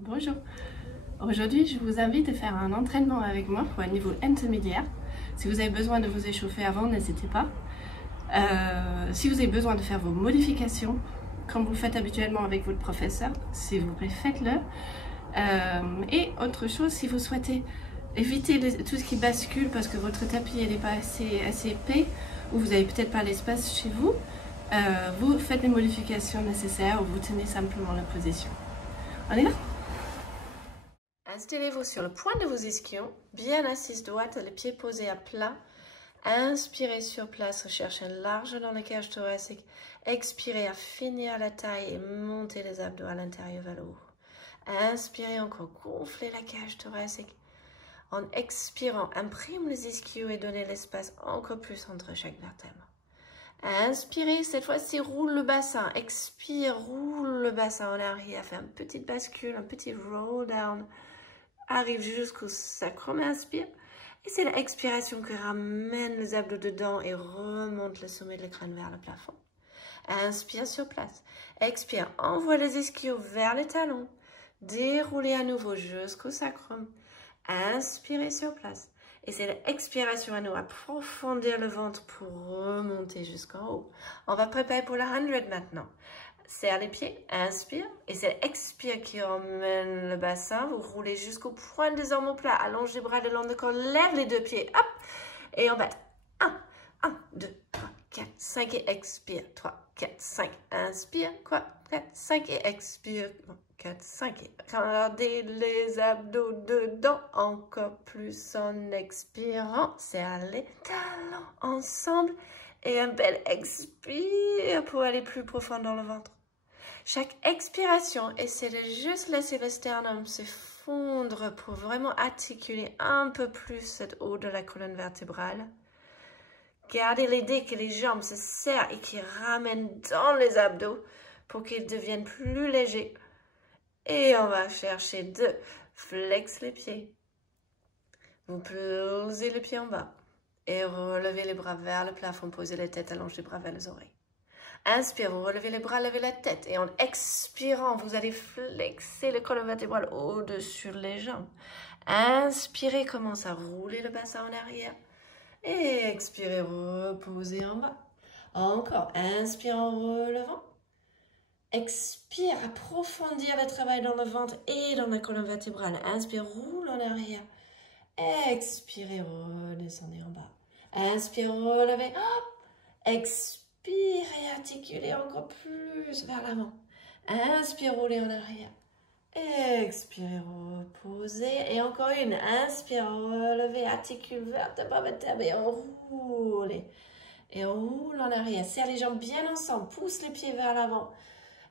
Bonjour, aujourd'hui je vous invite à faire un entraînement avec moi pour un niveau intermédiaire. Si vous avez besoin de vous échauffer avant, n'hésitez pas. Si vous avez besoin de faire vos modifications, comme vous le faites habituellement avec votre professeur, s'il vous plaît faites-le. Et autre chose, si vous souhaitez éviter tout ce qui bascule parce que votre tapis n'est pas assez épais ou vous n'avez peut-être pas l'espace chez vous, vous faites les modifications nécessaires ou vous tenez simplement la position. On est là? Installez-vous sur le point de vos ischions, bien assise droite, les pieds posés à plat. Inspirez sur place, recherchez large dans la cage thoracique. Expirez à finir la taille et montez les abdos à l'intérieur vers le haut. Inspirez encore, gonflez la cage thoracique. En expirant, imprime les ischios et donnez l'espace encore plus entre chaque vertèbre. Inspirez, cette fois-ci roule le bassin. Expire, roule le bassin en arrière. Fais une petite bascule, un petit roll down. Arrive jusqu'au sacrum, inspire. Et c'est l'expiration qui ramène les abdos dedans et remonte le sommet de le crâne vers le plafond. Inspire sur place. Expire, envoie les ischios vers les talons. Déroulez à nouveau jusqu'au sacrum. Inspirez sur place. Et c'est l'expiration à nous, approfondir le ventre pour remonter jusqu'en haut. On va préparer pour la 100 maintenant. Serre les pieds, inspire, et c'est l'expire qui emmène le bassin. Vous roulez jusqu'au point des omoplates, allonge les bras le long du corps, lève les deux pieds, hop, et on bat. 1, 2, 3, 4, 5 et expire. 3, 4, 5, inspire, 4, 5 et expire. 4, 5 et gardez les abdos dedans, encore plus en expirant. Serre les talons ensemble et un bel expire pour aller plus profond dans le ventre. Chaque expiration, essayez de juste laisser le sternum se fondre pour vraiment articuler un peu plus cet haut de la colonne vertébrale. Gardez l'idée que les jambes se serrent et qu'ils ramènent dans les abdos pour qu'ils deviennent plus légers. Et on va chercher 2. Flex les pieds. Vous posez le pied en bas. Et relevez les bras vers le plafond. Posez la tête, allongez les bras vers les oreilles. Inspire, vous relevez les bras, levez la tête. Et en expirant, vous allez flexer le colonne vertébrale au-dessus les jambes. Inspirez, commencez à rouler le bassin en arrière. Et expirez, reposez en bas. Encore, inspire en relevant. Expire, approfondir le travail dans le ventre et dans la colonne vertébrale. Inspire, roule en arrière. Expirez, redescendez en bas. Inspire, relevez. Hop. Expirez, articulez encore plus vers l'avant. Inspire, roulez en arrière. Expirez, reposez. Et encore une. Inspire, relevez, articule, vertèbre, vertèbre et roulez. Et roule en arrière. Serre les jambes bien ensemble. Pousse les pieds vers l'avant.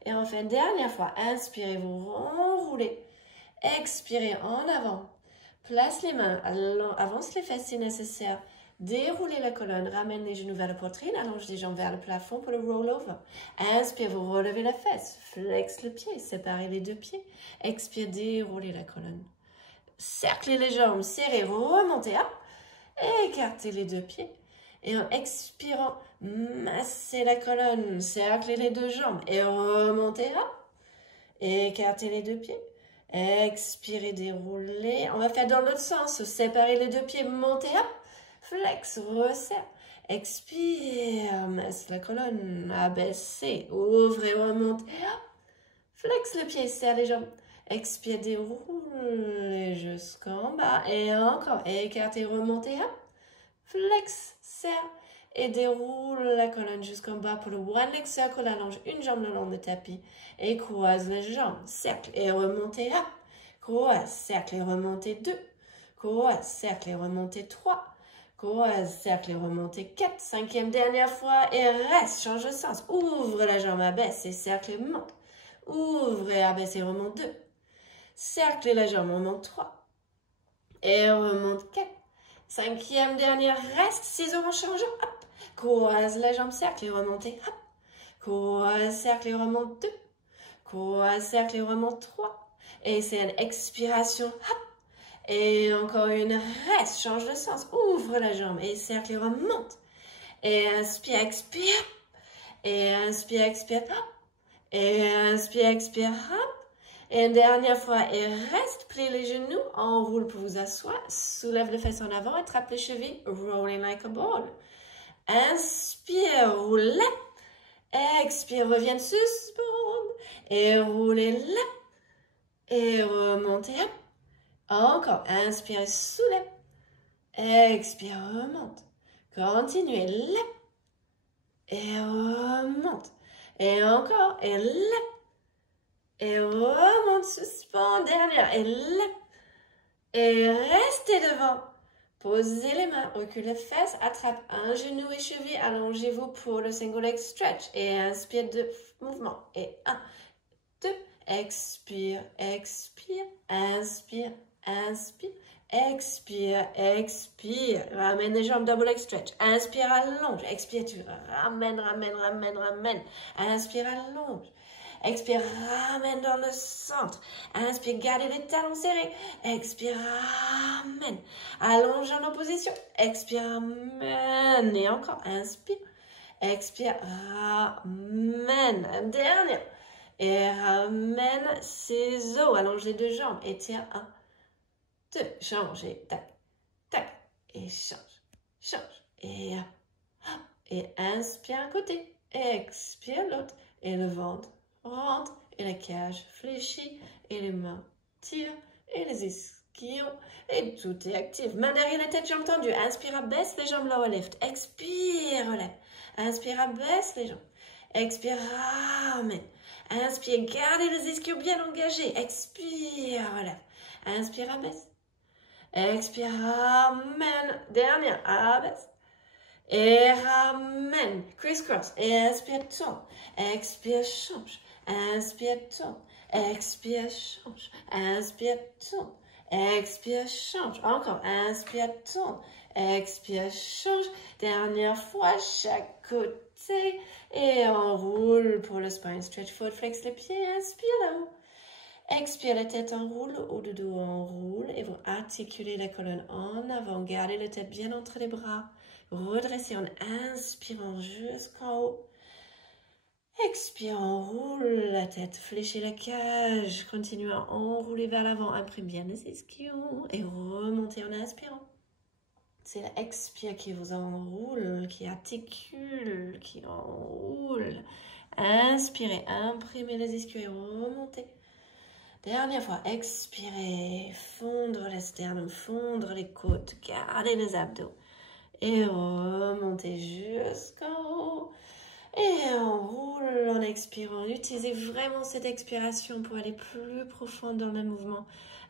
Et on fait une dernière fois. Inspirez, vous enroulez. Expirez en avant. Place les mains, avance les fesses si nécessaire. Déroulez la colonne, ramène les genoux vers la poitrine, allonge les jambes vers le plafond pour le roll-over. Inspire, vous relevez la fesse. Flex le pied, séparez les deux pieds. Expire, déroulez la colonne. Cerclez les jambes, serrez, remontez, hop. Écartez les deux pieds. Et en expirant, massez la colonne, cerclez les deux jambes et remontez, hop. Écartez les deux pieds. Expirez, déroulez. On va faire dans l'autre sens. Séparez les deux pieds, montez, hop. Flex, resserre. Expire, masse la colonne, abaissez. Ouvrez, remontez, hop. Flex le pied, serre les jambes. Expire, déroulez jusqu'en bas. Et encore, écartez, remontez, hop. Flex, serre et déroule la colonne jusqu'en bas pour le one leg circle. Allonge une jambe le long du tapis et croise les jambes. Cercle et remontez 1. Croise, cercle et remontez 2. Croise, cercle et remontez 3. Croise, cercle et remontez 4. Cinquième, dernière fois et reste. Change de sens. Ouvre la jambe, abaisse et cercle et monte. Ouvre et abaisse et remonte 2. Cercle et la jambe, remonte 3. Et remonte 4. Cinquième, dernière, reste, ciseaux en changeant, hop. Croise la jambe, cercle et remontez, hop. Croise, cercle et remonte 2. Croise, cercle et remonte 3. Et c'est une expiration, hop. Et encore une, reste, change de sens, ouvre la jambe et cercle et remonte. Et inspire, expire. Et inspire, expire, hop. Et inspire, expire, hop. Et une dernière fois, et reste, plie les genoux, enroule pour vous asseoir, soulève les fesses en avant, attrape les chevilles, rolling like a ball. Inspire, roulez. Expire, reviens suspendre. Et roulez là. Et remontez. Hop. Encore. Inspire, soulève. Expire, remonte. Continuez là. Et remonte. Et encore. Et là. Et remonte, suspend. Dernière. Et là. Et restez devant. Posez les mains, reculez les fesses, attrape un genou et cheville, allongez-vous pour le single leg stretch. Et inspire 2 mouvements. Et 1, 2, expire, expire, inspire, inspire, expire, expire. Ramène les jambes, double leg stretch. Inspire, allonge, expire, tu ramènes, ramènes, ramènes, ramènes. Inspire, allonge. Expire, ramène dans le centre. Inspire, gardez les talons serrés. Expire, ramène. Allonge en opposition. Expire, ramène. Et encore, inspire. Expire, ramène. Dernière. Et ramène ses os. Allonge les deux jambes. Étire, 1, 2. Change. Et tac, tac. Et change, change. Et hop. Et inspire un côté. Expire l'autre. Et le ventre rentre, et la cage fléchit, et les mains tirent, et les ischions, et tout est actif. Main derrière la tête, jambes tendues. Inspire, baisse les jambes, lower lift. Expire, relève. Inspire, baisse les jambes. Expire, ramène. Inspire, gardez les ischions bien engagés. Expire, relève. Inspire, baisse. Expire, ramène. Dernière, abaisse. Et ramène. Criss-cross. Et inspire, tourne. Expire, change. Inspire, tourne. Expire, change. Inspire, tourne. Expire, change. Encore. Inspire, tourne. Expire, change. Dernière fois, chaque côté. Et on roule pour le spine stretch. Forward, flex les pieds. Inspire là-haut. Expire, la tête enroule. Haut de dos enroule. Et vous articulez la colonne en avant. Gardez la tête bien entre les bras. Redressez en inspirant jusqu'en haut. Expire, enroule la tête, fléchez la cage. Continuez à enrouler vers l'avant. Imprime bien les ischions et remontez en inspirant. C'est l'expire qui vous enroule, qui articule, qui enroule. Inspirez, imprimez les ischions et remontez. Dernière fois, expirez, fondre les sternums, fondre les côtes, gardez les abdos. Et remontez jusqu'en haut. Et on roule en expirant. Utilisez vraiment cette expiration pour aller plus profond dans le mouvement.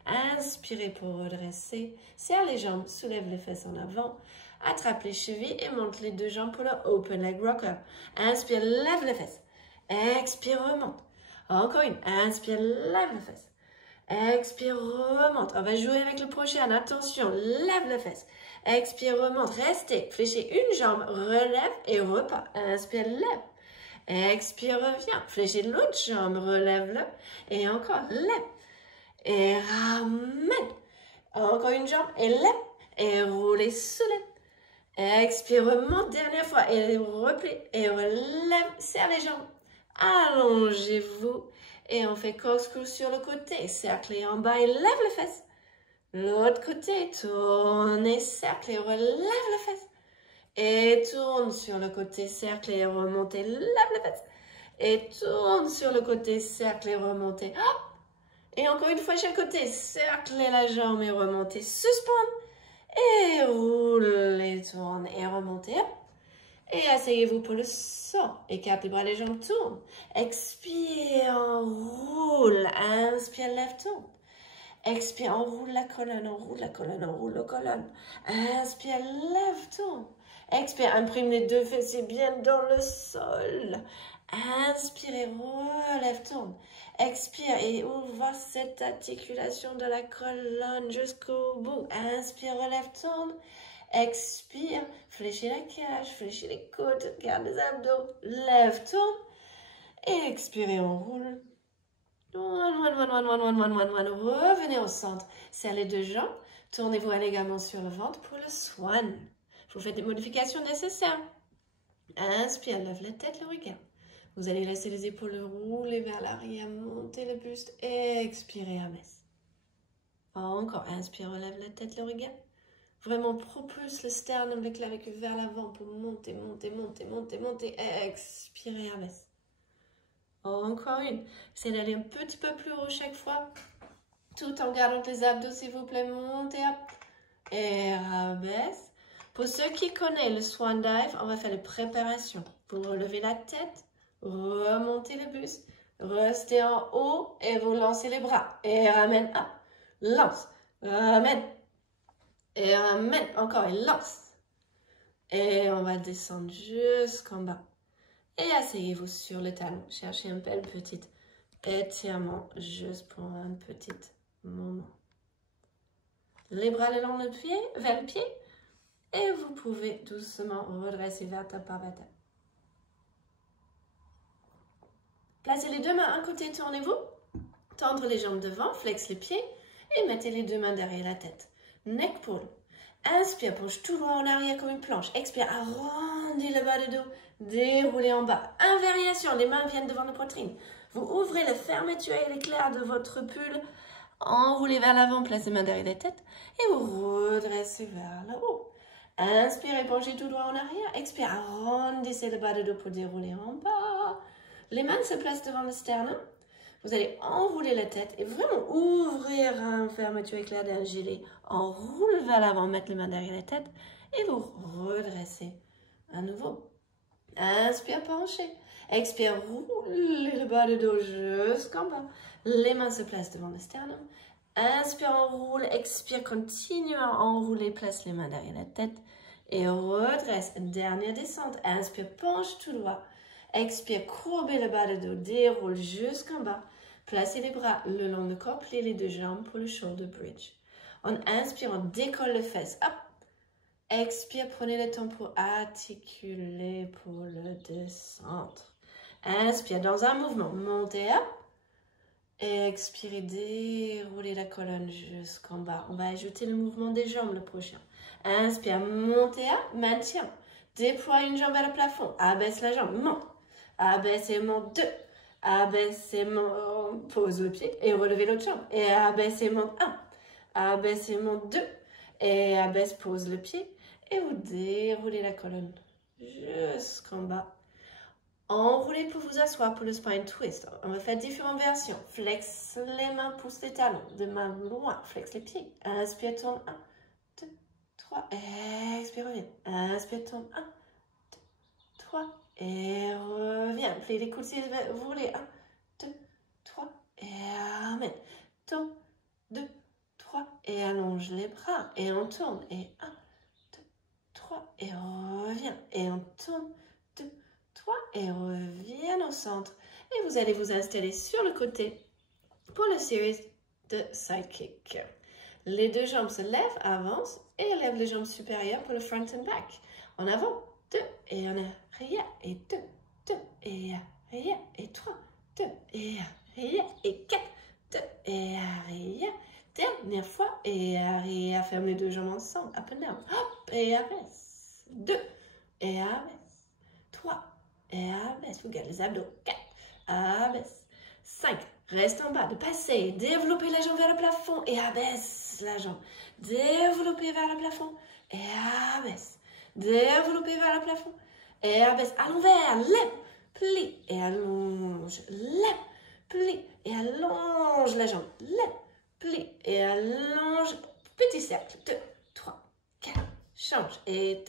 Inspirez pour redresser. Serre les jambes, soulève les fesses en avant. Attrape les chevilles et monte les deux jambes pour le open leg rocker. Inspire, lève les fesses. Expire, remonte. Encore une. Inspire, lève les fesses. Expire, remonte. On va jouer avec le prochain. Attention, lève les fesses. Expire, remonte. Restez. Fléchez une jambe, relève et repart. Inspire, lève. Expire, reviens. Fléchez l'autre jambe, relève-le. Et encore, lève. Et ramène. Encore une jambe et lève. Et roulez, soulève. Expire, remonte. Dernière fois. Et replie. Et relève. Serre les jambes. Allongez-vous. Et on fait corkscrew sur le côté. Cerclez en bas et lève les fesses. L'autre côté, tournez, cercle et relève les fesses. Et tourne sur le côté, cercle et remontez, lève les fesses. Et tourne sur le côté, cercle et remontez. Hop. Et encore une fois, chaque côté, cerclez la jambe et remontez, suspendre. Et roule et tourne et remontez. Hop. Et asseyez-vous pour le saut. Écarte les bras, les jambes tournent. Expire, roule. Inspire, lève, tourne. Expire, enroule la colonne, enroule la colonne, enroule la colonne. Inspire, lève, tourne. Expire, imprime les deux fessiers bien dans le sol. Inspire, relève, tourne. Expire et ouvre cette articulation de la colonne jusqu'au bout. Inspire, relève, tourne. Expire, fléchez la cage, fléchez les côtes, garde les abdos. Lève, tourne. Et expirez, enroule. Revenez au centre. Serrez les deux jambes. Tournez-vous élégamment sur le ventre pour le swan. Vous faites des modifications nécessaires. Inspire, lève la tête, le regard. Vous allez laisser les épaules rouler vers l'arrière, monter le buste, expirez, abaisse. Encore, inspire, relève la tête, le regard. Vraiment propulse le sternum, le clavicule vers l'avant pour monter, monter, monter, monter, monter. Expirez, abaisse. Encore une. Essayez d'aller un petit peu plus haut chaque fois. Tout en gardant les abdos, s'il vous plaît. Montez, up. Et abaisse. Pour ceux qui connaissent le Swan Dive, on va faire les préparations. Vous relevez la tête, remontez le buste, restez en haut et vous lancez les bras. Et ramène, up. Lance, ramène. Et ramène, encore, et lance. Et on va descendre jusqu'en bas. Et asseyez-vous sur le talon. Cherchez un bel petit étirement juste pour un petit moment. Les bras le long du pied, vers le pied. Et vous pouvez doucement redresser vertèbre par vertèbre. Placez les deux mains à un côté, tournez-vous. Tendre les jambes devant, flex les pieds. Et mettez les deux mains derrière la tête. Neck pull. Inspire, penche tout droit en arrière comme une planche. Expire, arrondis le bas du dos. Déroulez en bas. Invariation, les mains viennent devant la poitrine. Vous ouvrez la fermeture et l'éclair de votre pull. Enroulez vers l'avant, placez les mains derrière la tête. Et vous redressez vers le haut. Inspirez, penchez tout droit en arrière. Expire, arrondissez le bas du dos pour dérouler en bas. Les mains se placent devant le sternum. Vous allez enrouler la tête et vraiment ouvrir un fermeture éclair d'un gilet. Enroule vers l'avant, mettre les mains derrière la tête et vous redressez à nouveau. Inspire, penchez. Expire, roulez le bas du dos jusqu'en bas. Les mains se placent devant le sternum. Inspire, enroule. Expire, continue à enrouler. Place les mains derrière la tête et redresse. Dernière descente. Inspire, penche tout droit. Expire, courbez le bas du dos. Déroule jusqu'en bas. Placez les bras le long du corps, pliez les deux jambes pour le shoulder bridge. En inspirant, décolle les fesses. Hop. Expire, prenez le temps pour articuler pour le descendre. Inspire dans un mouvement, montez up. Expirez, déroulez la colonne jusqu'en bas. On va ajouter le mouvement des jambes le prochain. Inspire, montez up, maintien. Déploie une jambe vers le plafond. Abaisse la jambe, monte. Abaisse et monte, 2. Abaisse et monte, pose le pied et relevez l'autre jambe. Et abaisse et monte 1. Abaisse et monte 2. Et abaisse, pose le pied. Et vous déroulez la colonne jusqu'en bas. Enroulez pour vous asseoir pour le spine twist. On va faire différentes versions. Flex les mains, pousse les talons. De main loin, flex les pieds. Inspire, tourne 1, 2, 3. Expire, reviens. Inspire, tourne 1, 2, 3. Et reviens. Plie les coudes si vous voulez. 1, 2, 3. Et ramène. Tourne. 2, 3. Et allonge les bras. Et on tourne. Et 1, 2, 3. Et reviens. Et on tourne. 2, 3. Et reviens au centre. Et vous allez vous installer sur le côté pour la série de side kick. Les deux jambes se lèvent, avancent. Et lève les jambes supérieures pour le front and back. En avant. 2 et en arrière et 2, 2 et arrière et 3, 2 et arrière et 4, 2 et arrière. Dernière fois et arrière. Ferme les deux jambes ensemble. Up and down. Hop et abaisse. 2 et abaisse. 3 et abaisse. Vous gardez les abdos. 4, abaisse. 5. Reste en bas. De passer. Développez la jambe vers le plafond et abaisse la jambe. Développez vers le plafond et abaisse. Développez vers le plafond. Et abaisse à l'envers. Lève. Plie. Et allonge. Lève. Plie. Et allonge la jambe. Lève. Plie. Et allonge. Petit cercle. 2, 3, 4. Change. Et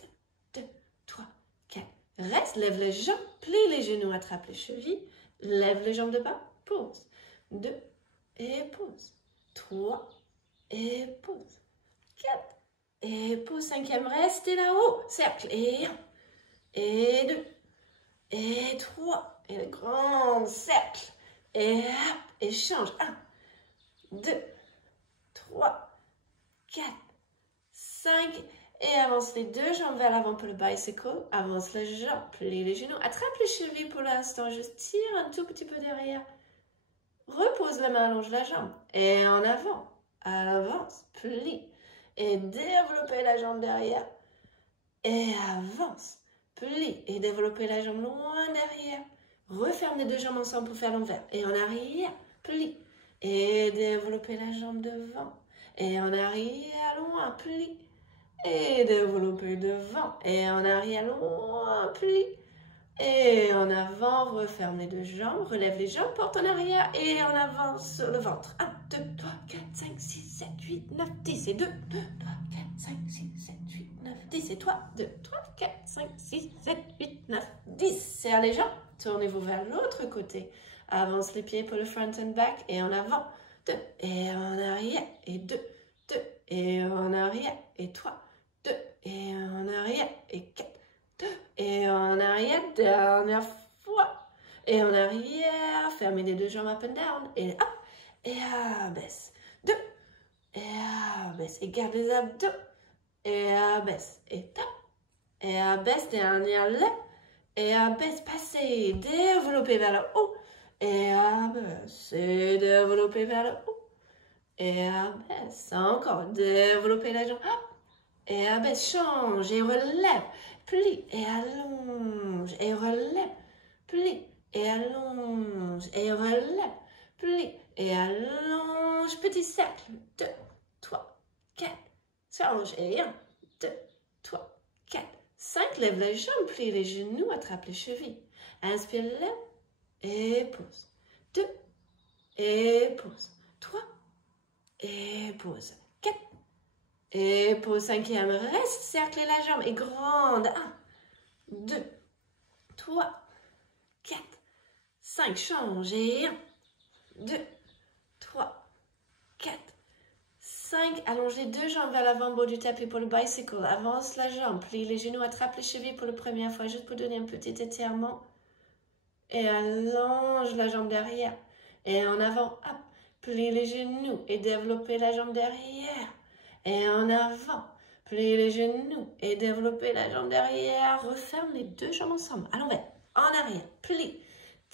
2, 3, 4. Reste. Lève les jambes. Plie les genoux. Attrape les chevilles. Lève les jambes de bas. Pause. 2. Et pause. 3. Et pause. 4. Et pause, 5e, restez là-haut. Cercle. Et 1. Et 2. Et 3. Et le grand cercle. Et hop. Et change. 1, 2, 3, 4, 5. Et avance les deux jambes vers l'avant pour le bicycle. Avance les jambes. Plie les genoux. Attrape les chevilles pour l'instant. Juste tire un tout petit peu derrière. Repose la main, allonge la jambe. Et en avant. Avance. Plie. Et développez la jambe derrière. Et avance. Plie. Et développez la jambe loin derrière. Referme les deux jambes ensemble pour faire l'envers. Et en arrière, plie. Et développez la jambe devant. Et en arrière, loin, plie. Et développez devant. Et en arrière, loin, plie. Et en avant, referme les deux jambes, relève les jambes, porte en arrière et en avant sur le ventre. 1, 2, 3, 4, 5, 6, 7, 8, 9, 10 et 2, 2, 3, 4, 5, 6, 7, 8, 9, 10 et 3, 2, 3, 4, 5, 6, 7, 8, 9, 10. Serre les jambes, tournez-vous vers l'autre côté. Avance les pieds pour le front and back et en avant. 2 et en arrière et 2, 2 et en arrière et 3, 2 et en arrière et 4. 2 et en arrière, dernière fois. Et en arrière, fermez les deux jambes up and down. Et up, et abaisse. 2 et abaisse. Et garde les abdos. Et abaisse. Et top. Et abaisse, dernière lèvre. Et abaisse, passez. Développez vers le haut. Et abaisse. Et développez vers le haut. Et abaisse. Encore. Développez la jambe. Hop. Et abaisse, change et relève. Plie et allonge et relève. Plie et allonge et relève. Plie et allonge. Petit cercle. 2, 3, 4. Change et 1, 2, 3, 4, 5. Lève les jambes, plie les genoux, attrape les chevilles. Inspire, lève et pose. 2 et pose. 3 et pose. 4. Et pose, cinquième, reste, cerclez la jambe et grande. 1, 2, 3, 4, 5, change et 1, 2, 3, 4, 5. Allonge les deux jambes vers l'avant-bord du tapis pour le bicycle. Avance la jambe, plie les genoux, attrape les chevilles pour la première fois, juste pour donner un petit étirement. Et allonge la jambe derrière. Et en avant, hop, plie les genoux et développez la jambe derrière. Et en avant, pliez les genoux et développez la jambe derrière. Referme les deux jambes ensemble. À l'envers, en arrière, plie.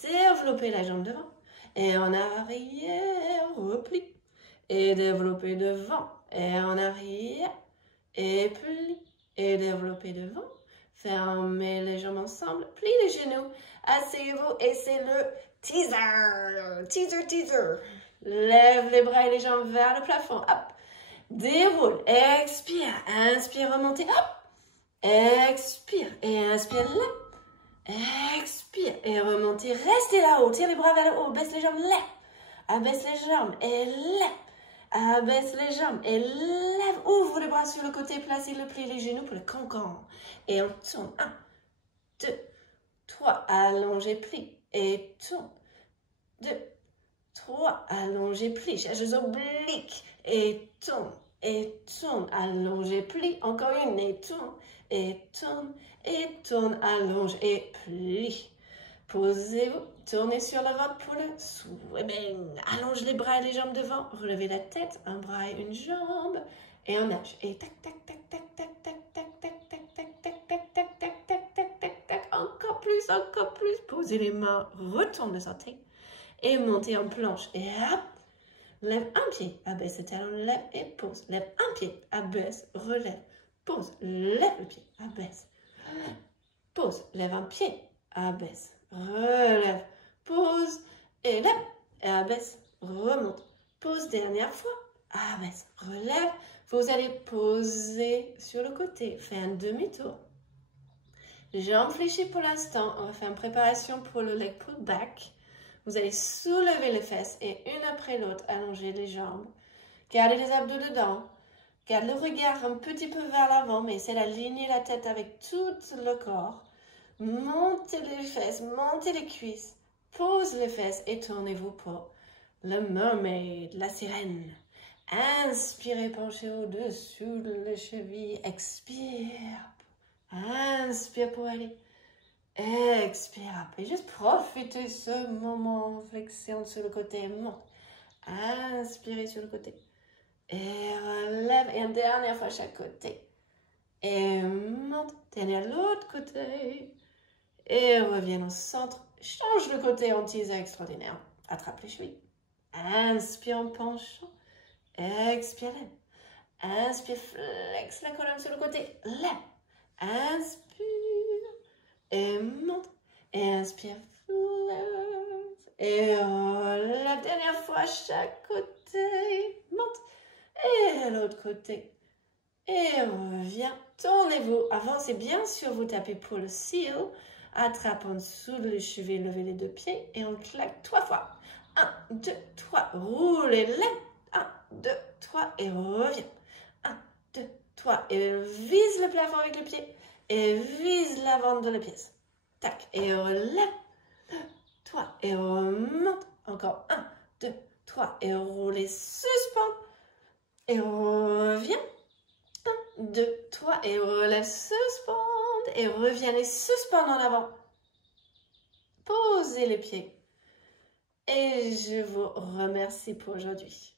Développez la jambe devant. Et en arrière, replie. Et développez devant. Et en arrière, et plie. Et développez devant. Fermez les jambes ensemble. Pliez les genoux. Asseyez-vous et c'est le teaser. Teaser, teaser. Lève les bras et les jambes vers le plafond. Hop. Déroule, expire, inspire, remontez, hop, expire, et inspire, là, expire, et remontez, restez là-haut, tire les bras vers le haut, baisse les jambes, lève, abaisse les jambes, et lève, abaisse les jambes, et lève, ouvre les bras sur le côté, placez le pli, les genoux pour le cancan, et on tourne, 1, 2, 3, allongez, plie, et tourne, 2, 3, allongez, plie, charges obliques, et tourne, allonge, plie, encore une, et tourne, allonge, et plie. Posez-vous, tournez sur le ventre pour le swimming. Allonge les bras et les jambes devant, relevez la tête, un bras et une jambe, et on nage. Et tac, tac, tac, tac, tac, tac, tac, tac, tac, tac, tac, tac, tac, tac, tac, tac, tac, tac, tac, encore plus, posez les mains, retourne le santé, et montez en planche, et hop. Lève un pied, abaisse le talon, lève et pose. Lève un pied, abaisse, relève, pose. Lève le pied, abaisse, pose. Lève un pied, abaisse, relève, pose et lève. Et abaisse, remonte, pose dernière fois, abaisse, relève. Vous allez poser sur le côté, faire un demi-tour. Jambes fléchies pour l'instant. On va faire une préparation pour le leg pull back. Vous allez soulever les fesses et une après l'autre, allonger les jambes. Gardez les abdos dedans. Garde le regard un petit peu vers l'avant, mais essayez d'aligner la tête avec tout le corps. Montez les fesses, montez les cuisses. Pose les fesses et tournez-vous pour le mermaid, la sirène. Inspirez, penchez au-dessus les chevilles. Expire. Inspire pour aller. Expire, et juste profitez ce moment, flexion sur le côté, monte, inspirez sur le côté, et relève, et une dernière fois chaque côté, et monte, tenez l'autre côté, et reviens au centre, change le côté en teaser extraordinaire, attrape les chevilles, inspire en penchant, expire, lève, inspire, flex la colonne sur le côté, lève, inspire, et monte, et inspire, fois chaque côté. Monte. Et l'autre côté. Et reviens. Tournez-vous. Avancez bien sûr vos tapis pour le seal. Attrape en dessous le cheville, levez les deux pieds et on claque 3 fois. 1, 2, 3. Roulez là. 1, 2, 3 et reviens. 1, 2, 3 et vise le plafond avec le pied et vise l'avant de la pièce. Tac. Et relève. 3 et remonte. Encore 1, 2, 3 et roulez, suspend. Et reviens. 1, 2, 3 et relève, suspendre et reviens et suspendre en avant. Posez les pieds. Et je vous remercie pour aujourd'hui.